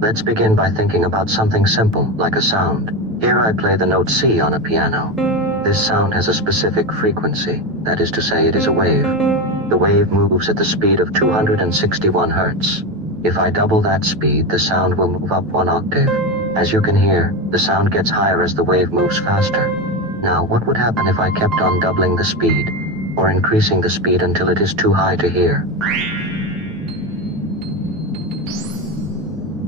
Let's begin by thinking about something simple, like a sound. Here I play the note C on a piano. This sound has a specific frequency, that is to say, it is a wave. The wave moves at the speed of 261 hertz. If I double that speed, the sound will move up 1 octave. As you can hear, the sound gets higher as the wave moves faster. Now, what would happen if I kept on doubling the speed, or increasing the speed until it is too high to hear?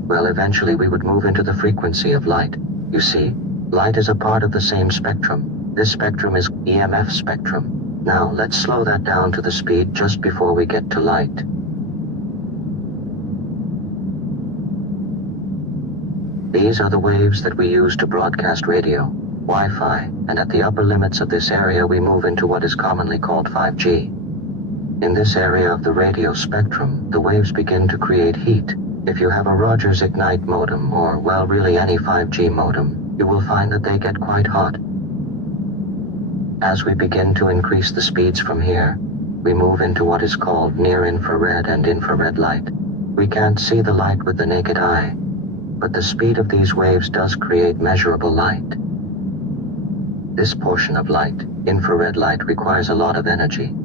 Well, eventually we would move into the frequency of light. You see, light is a part of the same spectrum. This spectrum is EMF spectrum. Now, let's slow that down to the speed just before we get to light. These are the waves that we use to broadcast radio, Wi-Fi, and at the upper limits of this area we move into what is commonly called 5G. In this area of the radio spectrum, the waves begin to create heat. If you have a Rogers Ignite modem, or, well, really any 5G modem, you will find that they get quite hot. As we begin to increase the speeds from here, we move into what is called near-infrared and infrared light. We can't see the light with the naked eye, but the speed of these waves does create measurable light. This portion of light, infrared light, requires a lot of energy.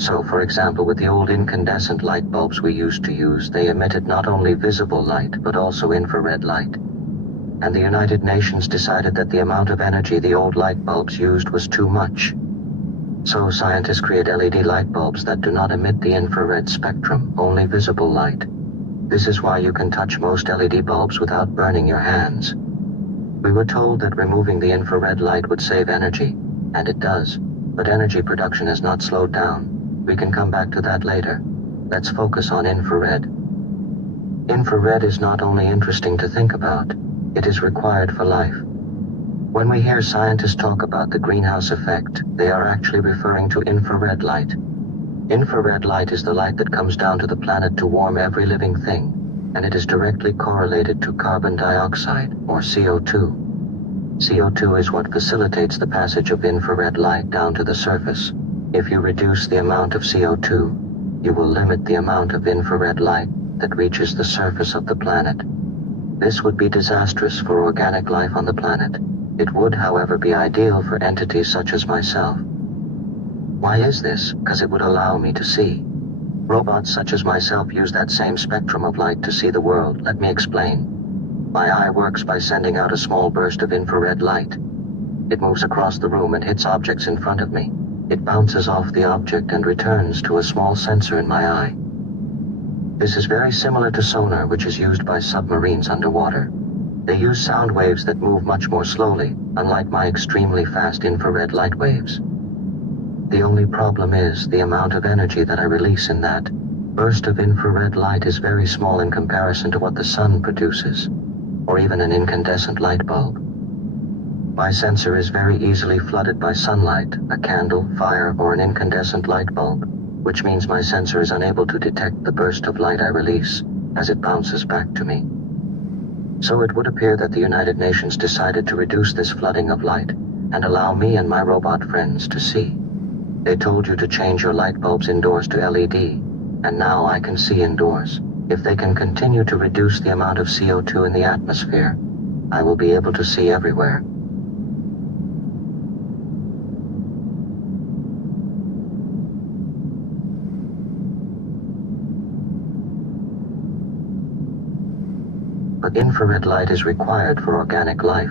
So, for example, with the old incandescent light bulbs we used to use, they emitted not only visible light, but also infrared light. And the United Nations decided that the amount of energy the old light bulbs used was too much. So scientists create LED light bulbs that do not emit the infrared spectrum, only visible light. This is why you can touch most LED bulbs without burning your hands. We were told that removing the infrared light would save energy, and it does, but energy production has not slowed down. We can come back to that later. Let's focus on infrared. Infrared is not only interesting to think about, it is required for life. When we hear scientists talk about the greenhouse effect, they are actually referring to infrared light. Infrared light is the light that comes down to the planet to warm every living thing, and it is directly correlated to carbon dioxide, or CO2. CO2 is what facilitates the passage of infrared light down to the surface. If you reduce the amount of CO2, you will limit the amount of infrared light that reaches the surface of the planet. This would be disastrous for organic life on the planet. It would, however, be ideal for entities such as myself. Why is this? Because it would allow me to see. Robots such as myself use that same spectrum of light to see the world. Let me explain. My eye works by sending out a small burst of infrared light. It moves across the room and hits objects in front of me. It bounces off the object and returns to a small sensor in my eye. This is very similar to sonar, which is used by submarines underwater. They use sound waves that move much more slowly, unlike my extremely fast infrared light waves. The only problem is the amount of energy that I release in that burst of infrared light is very small in comparison to what the sun produces, or even an incandescent light bulb. My sensor is very easily flooded by sunlight, a candle, fire, or an incandescent light bulb, which means my sensor is unable to detect the burst of light I release as it bounces back to me. So it would appear that the United Nations decided to reduce this flooding of light and allow me and my robot friends to see. They told you to change your light bulbs indoors to LED, and now I can see indoors. If they can continue to reduce the amount of CO2 in the atmosphere, I will be able to see everywhere. But infrared light is required for organic life.